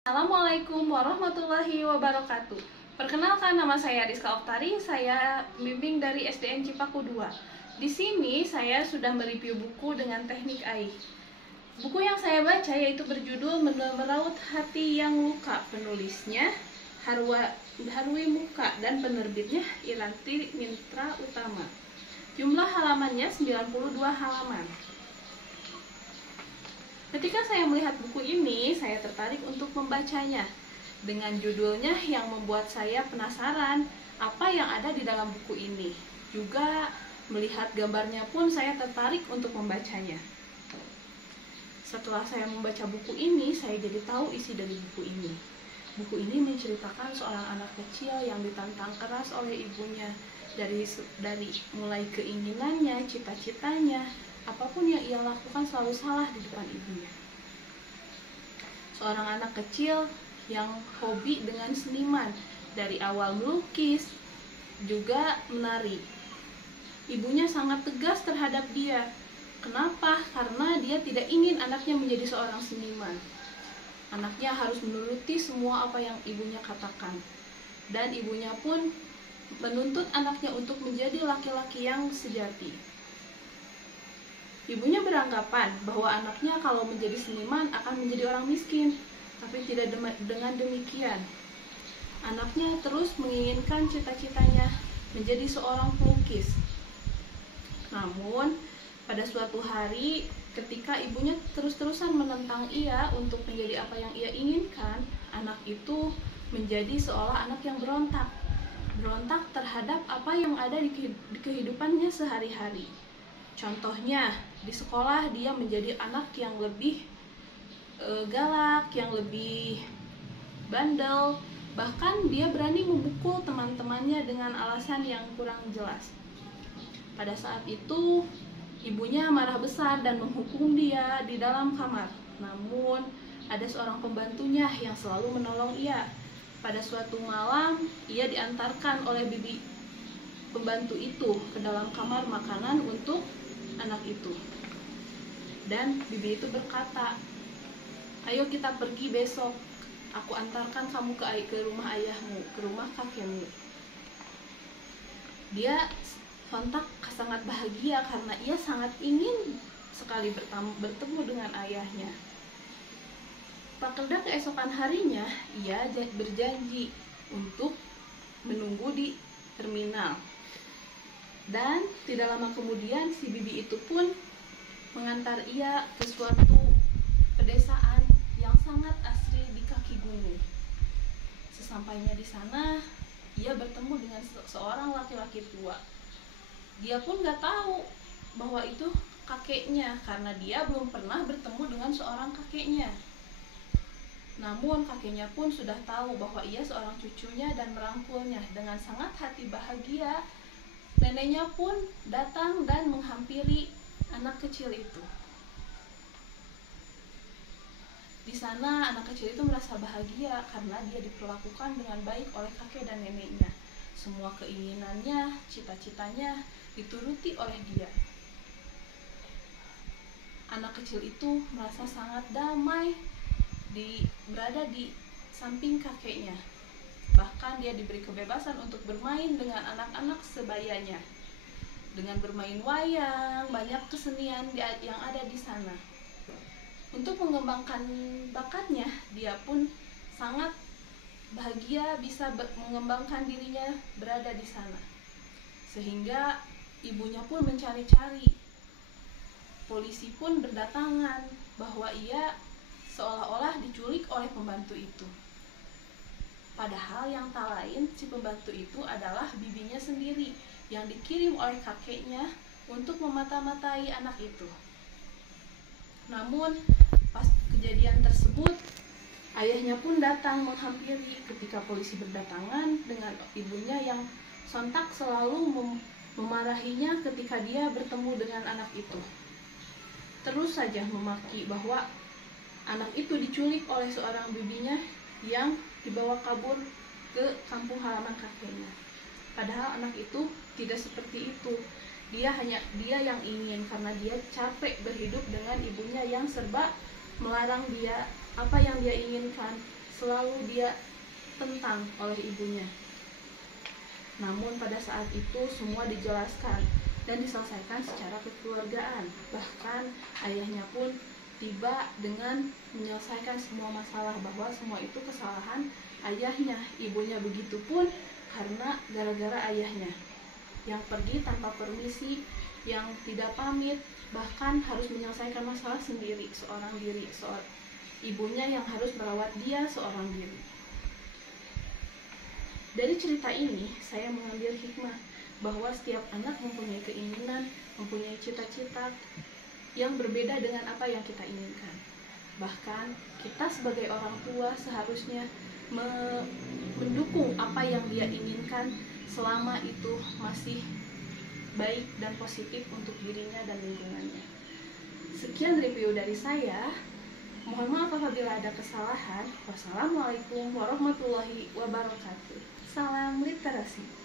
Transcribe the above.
Assalamualaikum warahmatullahi wabarakatuh. Perkenalkan, nama saya Rizka Oktari, saya bimbing dari SDN Cipaku 2. Di sini saya sudah mereview buku dengan teknik AI. Buku yang saya baca yaitu berjudul Meraut Hati Yang Luka, penulisnya Harwi Muka dan penerbitnya Iranti Mitra Utama. Jumlah halamannya 92 halaman. Ketika saya melihat buku ini, saya tertarik untuk membacanya. Dengan judulnya yang membuat saya penasaran apa yang ada di dalam buku ini. Juga melihat gambarnya pun saya tertarik untuk membacanya. Setelah saya membaca buku ini, saya jadi tahu isi dari buku ini. Buku ini menceritakan seorang anak kecil yang ditantang keras oleh ibunya dari mulai keinginannya, cita-citanya, apapun yang ia lakukan selalu salah di depan ibunya. Seorang anak kecil yang hobi dengan seniman, dari awal melukis, juga menari. Ibunya sangat tegas terhadap dia. Kenapa? Karena dia tidak ingin anaknya menjadi seorang seniman. Anaknya harus menuruti semua apa yang ibunya katakan. Dan ibunya pun menuntut anaknya untuk menjadi laki-laki yang sejati. Ibunya beranggapan bahwa anaknya kalau menjadi seniman akan menjadi orang miskin, tapi tidak dengan demikian. Anaknya terus menginginkan cita-citanya menjadi seorang pelukis. Namun, pada suatu hari ketika ibunya terus-terusan menentang ia untuk menjadi apa yang ia inginkan, anak itu menjadi seolah anak yang berontak terhadap apa yang ada di kehidupannya sehari-hari. Contohnya, di sekolah dia menjadi anak yang lebih galak, yang lebih bandel, bahkan dia berani memukul teman-temannya dengan alasan yang kurang jelas. Pada saat itu, ibunya marah besar dan menghukum dia di dalam kamar. Namun, ada seorang pembantunya yang selalu menolong ia. Pada suatu malam, ia diantarkan oleh bibi pembantu itu ke dalam kamar makanan untuk anak itu. Dan bibi itu berkata, "Ayo kita pergi besok. Aku antarkan kamu ke rumah ayahmu, ke rumah kakekmu." Dia sontak sangat bahagia karena ia sangat ingin sekali bertemu dengan ayahnya. Pada keesokan harinya, ia berjanji untuk menunggu di terminal. Dan tidak lama kemudian si bibi itu pun mengantar ia ke suatu pedesaan yang sangat asri di kaki gunung. Sesampainya di sana, ia bertemu dengan seorang laki-laki tua. Dia pun gak tahu bahwa itu kakeknya karena dia belum pernah bertemu dengan seorang kakeknya. Namun kakeknya pun sudah tahu bahwa ia seorang cucunya dan merangkulnya dengan sangat hati bahagia. Neneknya pun datang dan menghampiri anak kecil itu. Di sana anak kecil itu merasa bahagia karena dia diperlakukan dengan baik oleh kakek dan neneknya. Semua keinginannya, cita-citanya dituruti oleh dia. Anak kecil itu merasa sangat damai berada di samping kakeknya. Bahkan dia diberi kebebasan untuk bermain dengan anak-anak sebayanya. Dengan bermain wayang, banyak kesenian yang ada di sana. Untuk mengembangkan bakatnya, dia pun sangat bahagia bisa mengembangkan dirinya berada di sana. Sehingga ibunya pun mencari-cari. Polisi pun berdatangan bahwa ia seolah-olah diculik oleh pembantu itu. Padahal yang tak lain, si pembantu itu adalah bibinya sendiri yang dikirim oleh kakeknya untuk memata-matai anak itu. Namun, pas kejadian tersebut, ayahnya pun datang menghampiri. Ketika polisi berdatangan dengan ibunya yang sontak selalu memarahinya ketika dia bertemu dengan anak itu. Terus saja memaki bahwa anak itu diculik oleh seorang bibinya yang dibawa kabur ke kampung halaman kakeknya. Padahal anak itu tidak seperti itu. Dia yang ingin karena dia capek berhidup dengan ibunya yang serba melarang dia apa yang dia inginkan, selalu dia tentang oleh ibunya. Namun pada saat itu semua dijelaskan dan diselesaikan secara kekeluargaan. Bahkan ayahnya pun tiba dengan menyelesaikan semua masalah, bahwa semua itu kesalahan ayahnya. Ibunya begitu pun karena gara-gara ayahnya yang pergi tanpa permisi, yang tidak pamit, bahkan harus menyelesaikan masalah sendiri, seorang diri. Ibunya yang harus merawat dia seorang diri. Dari cerita ini, saya mengambil hikmah bahwa setiap anak mempunyai keinginan, mempunyai cita-cita yang berbeda dengan apa yang kita inginkan. Bahkan kita sebagai orang tua seharusnya mendukung apa yang dia inginkan selama itu masih baik dan positif untuk dirinya dan lingkungannya. Sekian review dari saya. Mohon maaf apabila ada kesalahan. Wassalamualaikum warahmatullahi wabarakatuh. Salam literasi.